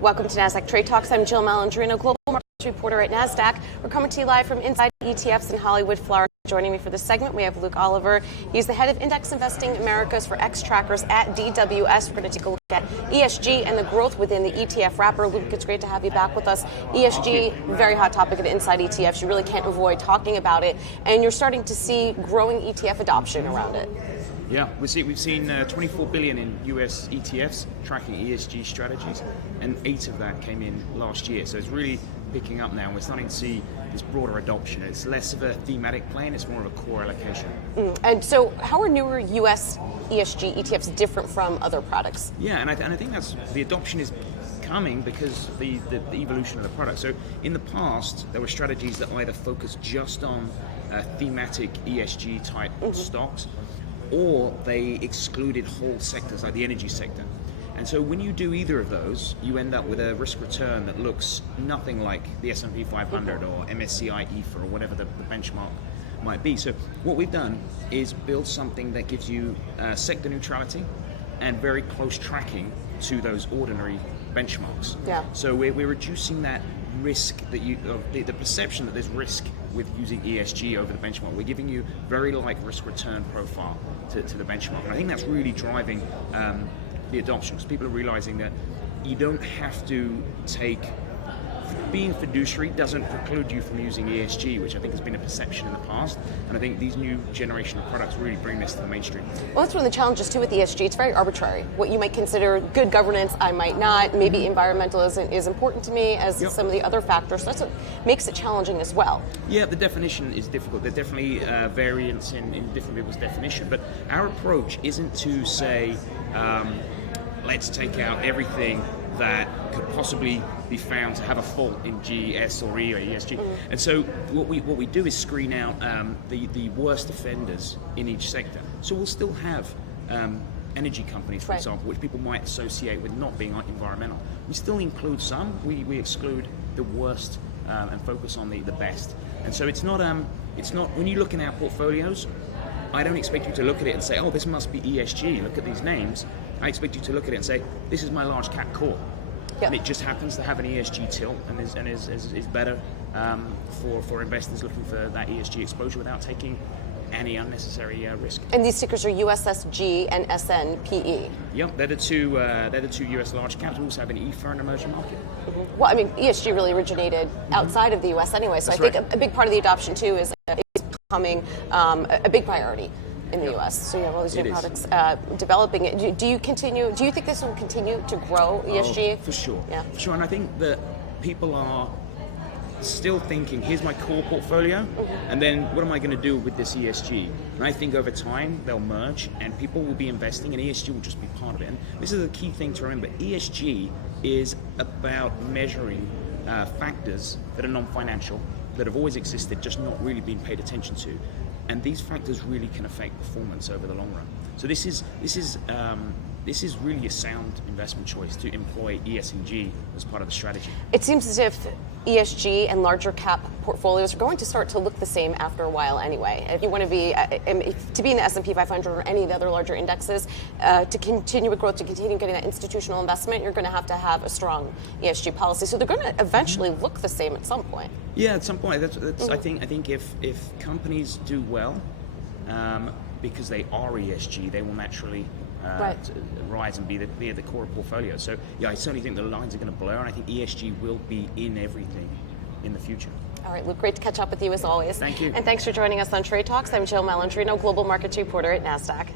Welcome to Nasdaq Trade Talks. I'm Jill Malandrino, global markets reporter at Nasdaq. We're coming to you live from Inside ETFs in Hollywood, Florida. Joining me for this segment, we have Luke Oliver. He's the head of Index Investing Americas for X-Trackers at DWS. We're going to take a look at ESG and the growth within the ETF wrapper. Luke, it's great to have you back with us. ESG, very hot topic at Inside ETFs. You really can't avoid talking about it, and you're starting to see growing ETF adoption around it. Yeah, we've seen 24 billion in US ETFs tracking ESG strategies, and 8 of that came in last year. So it's really picking up now, and we're starting to see this broader adoption. It's less of a thematic play, and it's more of a core allocation. And so how are newer US ESG ETFs different from other products? Yeah, and I think that's the adoption is coming because the evolution of the product. So in the past, there were strategies that either focused just on thematic ESG type stocks, or they excluded whole sectors like the energy sector. And so when you do either of those, you end up with a risk return that looks nothing like the S&P 500 or MSCI EFA or whatever the benchmark might be. So what we've done is build something that gives you sector neutrality and very close tracking to those ordinary benchmarks. Yeah. So we're reducing that risk that the perception that there's risk with using ESG over the benchmark. We're giving you very light risk return profile to the benchmark, and I think that's really driving the adoption, because people are realizing that you don't have to take, being fiduciary doesn't preclude you from using ESG, which I think has been a perception in the past, and I think these new generation of products really bring this to the mainstream. Well, that's one of the challenges too with ESG. It's very arbitrary. What you might consider good governance, I might not. Maybe environmentalism is important to me as some of the other factors. So that's what makes it challenging as well. Yeah, the definition is difficult. There are definitely variants in different people's definition, but our approach isn't to say, let's take out everything that could possibly be found to have a fault in G, S, or E, or ESG. And so what we do is screen out the worst offenders in each sector. So we'll still have energy companies, for example, which people might associate with not being environmental. We still include some. We exclude the worst and focus on the best. And so it's not when you look in our portfolios, I don't expect you to look at it and say, oh, this must be ESG, look at these names. I expect you to look at it and say, this is my large cap core. Yep. And it just happens to have an ESG tilt and is better for investors looking for that ESG exposure without taking any unnecessary risk. And these tickers are USSG and SNPE. Yep, they're the two US large caps. We also have an EFA in emerging market. Well, I mean, ESG really originated outside of the US anyway, so that's I think a big part of the adoption too is becoming a big priority in the U.S. So you have all these new products developing it. Do you think this will continue to grow ESG? Oh, for sure. Yeah. For sure. And I think that people are still thinking, here's my core portfolio, and then what am I going to do with this ESG? And I think over time they'll merge and people will be investing and ESG will just be part of it. And this is a key thing to remember. ESG is about measuring factors that are non-financial, that have always existed, just not really been paid attention to. And these factors really can affect performance over the long run. So this is really a sound investment choice to employ ESG as part of the strategy. It seems as if ESG and larger cap portfolios are going to start to look the same after a while anyway. If you want to be in the S&P 500 or any of the other larger indexes, to continue with growth, to continue getting that institutional investment, you're going to have a strong ESG policy. So they're going to eventually look the same at some point. Yeah, at some point. I think if companies do well, because they are ESG, they will naturally rise and be the core portfolio. So yeah, I certainly think the lines are going to blur, and I think ESG will be in everything in the future. All right, Luke, great to catch up with you as always. Thank you. And thanks for joining us on Trade Talks. I'm Jill Malandrino, global markets reporter at Nasdaq.